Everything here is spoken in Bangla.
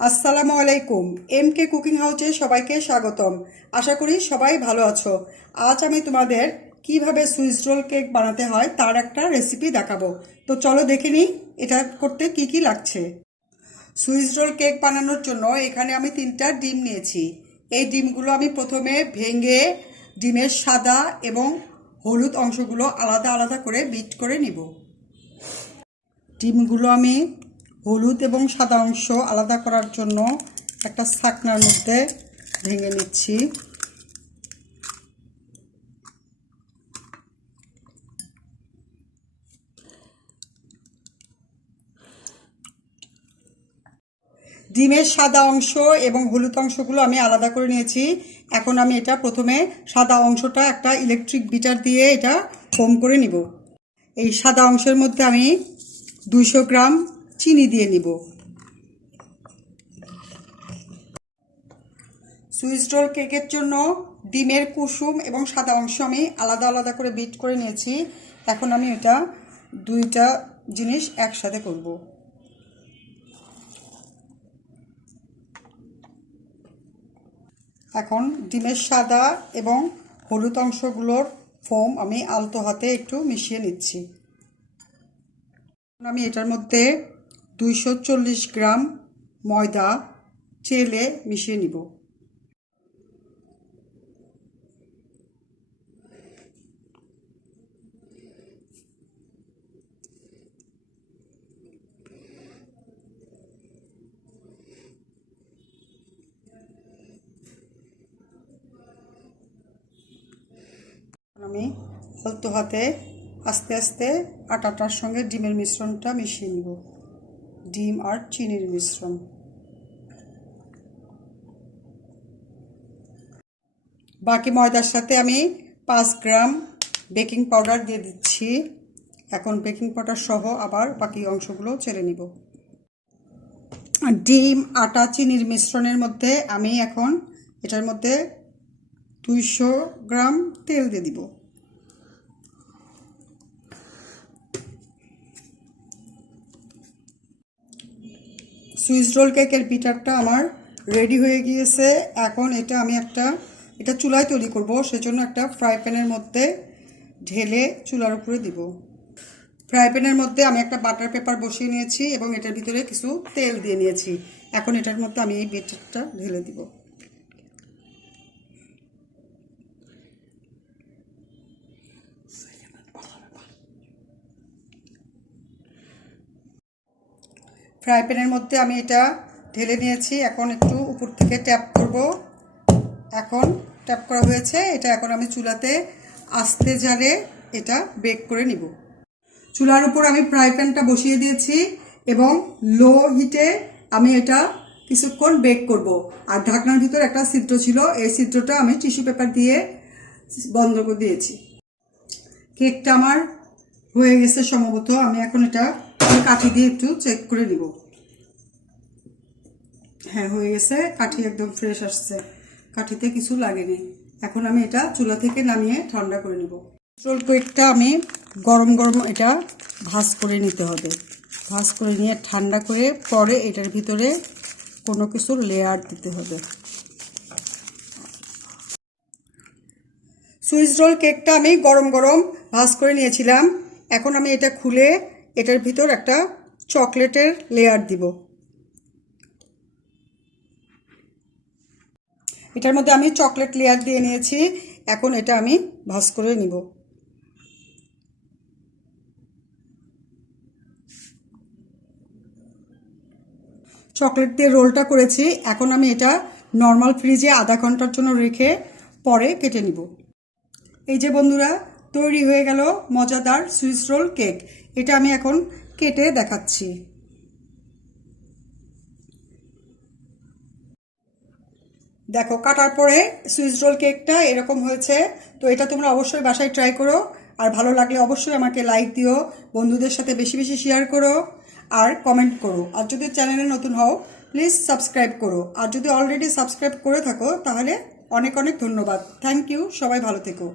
আসসালামুআলাইকুম এমকে কুকিং হাউসে সবাইকে স্বাগতম। আশা করি সবাই ভালো আছো। আজ আমি তোমাদের কিভাবে সুইস রোল কেক বানাতে হয় তার একটা রেসিপি দেখাবো। তো চলো দেখে নিই এটা করতে কি কি লাগছে। সুইস রোল কেক বানানোর জন্য এখানে আমি 3টা ডিম নিয়েছি। এই ডিমগুলো আমি প্রথমে ভেঙে ডিমের সাদা এবং হলুদ অংশগুলো আলাদা আলাদা করে বিট করে নিব। ডিমগুলো আমি হলুদ এবং সাদা অংশ আলাদা করার জন্য একটা ছাকনার মধ্যে ভেঙে নিচ্ছি। ডিমের সাদা অংশ এবং হলুদ অংশগুলো আমি আলাদা করে নিয়েছি। এখন আমি এটা প্রথমে সাদা অংশটা একটা ইলেকট্রিক বিটার দিয়ে এটা ফোম করে নিব। এই সাদা অংশের মধ্যে আমি 200 গ্রাম চিনি দিয়ে নিব। সুইস রোল কেকের জন্য ডিমের কুসুম এবং সাদা অংশ আমি আলাদা আলাদা করে বিট করে নিয়েছি। এখন আমি এটা দুইটা জিনিস একসাথে করব। এখন ডিমের সাদা এবং হলুদ অংশগুলোর ফোম আমি আলতো হাতে একটু মিশিয়ে নিচ্ছি। আমি এটার মধ্যে 240 গ্রাম ময়দা চেলে মিশিয়ে নিব। আমি আলতো হাতে আস্তে আস্তে আটাটার সঙ্গে ডিমের মিশ্রণটা মিশিয়ে নিব। ডিম আর চিনির মিশ্রণ। বাকি ময়দার সাথে আমি 5 গ্রাম বেকিং পাউডার দিয়ে দিচ্ছি। এখন বেকিং পাউডার সহ আবার বাকি অংশগুলো চেলে নিব। ডিম আটা চিনির মিশ্রণের মধ্যে আমি এখন এটার মধ্যে 200 গ্রাম তেল দিয়ে দিব। সুইস রোল কেকের বিটারটা আমার রেডি হয়ে গিয়েছে। এখন এটা আমি এটা চুলায় তৈরি করব, সেজন্য একটা ফ্রাই প্যানের মধ্যে ঢেলে চুলার উপরে দিব। ফ্রাই প্যানের মধ্যে আমি একটা বাটার পেপার বসিয়ে নিয়েছি এবং এটার ভিতরে কিছু তেল দিয়ে নিয়েছি। এখন এটার মধ্যে আমি এই বিটারটা ঢেলে দিব। ফ্রাই প্যানের মধ্যে আমি এটা ঢেলে নিয়েছি। এখন একটু উপর থেকে ট্যাপ করব। এখন ট্যাপ করা হয়েছে। এটা এখন আমি চুলাতে আস্তে জালে এটা বেক করে নিব। চুলার উপর আমি ফ্রাই প্যানটা বসিয়ে দিয়েছি এবং লো হিটে আমি এটা কিছুক্ষণ বেক করব। আর ঢাকনার ভিতর একটা ছিদ্র ছিল, এই ছিদ্রটা আমি টিস্যু পেপার দিয়ে বন্ধ করে দিয়েছি। কেকটা আমার হয়ে গেছে সম্ভবত। আমি এখন এটা কাঠি দিয়ে একটু চেক করে নিব। হ্যাঁ, হয়ে গেছে। কাঠি একদম ফ্রেশ আসছে, কাঠিতে কিছু লাগেনি। এখন আমি এটা চুলা থেকে নামিয়ে ঠান্ডা করে নিব। রোল কেকটা আমি গরম গরম এটা ভাজ করে নিতে হবে। ভাজ করে নিয়ে ঠান্ডা করে পরে এটার ভিতরে কোনো কিছুর লেয়ার দিতে হবে। সুইস রোল কেকটা আমি গরম গরম ভাজ করে নিয়েছিলাম। এখন আমি এটা খুলে এটার ভিতর একটা চকলেটের লেয়ার দিব। এটার মধ্যে আমি চকলেট লেয়ার দিয়ে নিয়েছি। এখন এটা আমি ভাজ করে নিব। চকলেট দিয়ে রোলটা করেছি। এখন আমি এটা নর্মাল ফ্রিজে আধা ঘন্টার জন্য রেখে পরে কেটে নিব। এই যে বন্ধুরা, তৈরি হয়ে গেল মজাদার সুইস রোল কেক। এটা আমি এখন কেটে দেখাচ্ছি। দেখো, কাটার পরে সুইস রোল কেকটা এরকম হয়েছে। তো এটা তোমরা অবশ্যই বাসায় ট্রাই করো। আর ভালো লাগলে অবশ্যই আমাকে লাইক দিও, বন্ধুদের সাথে বেশি বেশি শেয়ার করো আর কমেন্ট করো। আর যদি চ্যানেলে নতুন হও প্লিজ সাবস্ক্রাইব করো। আর যদি অলরেডি সাবস্ক্রাইব করে থাকো তাহলে অনেক অনেক ধন্যবাদ। Thank you. সবাই ভালো থেকো।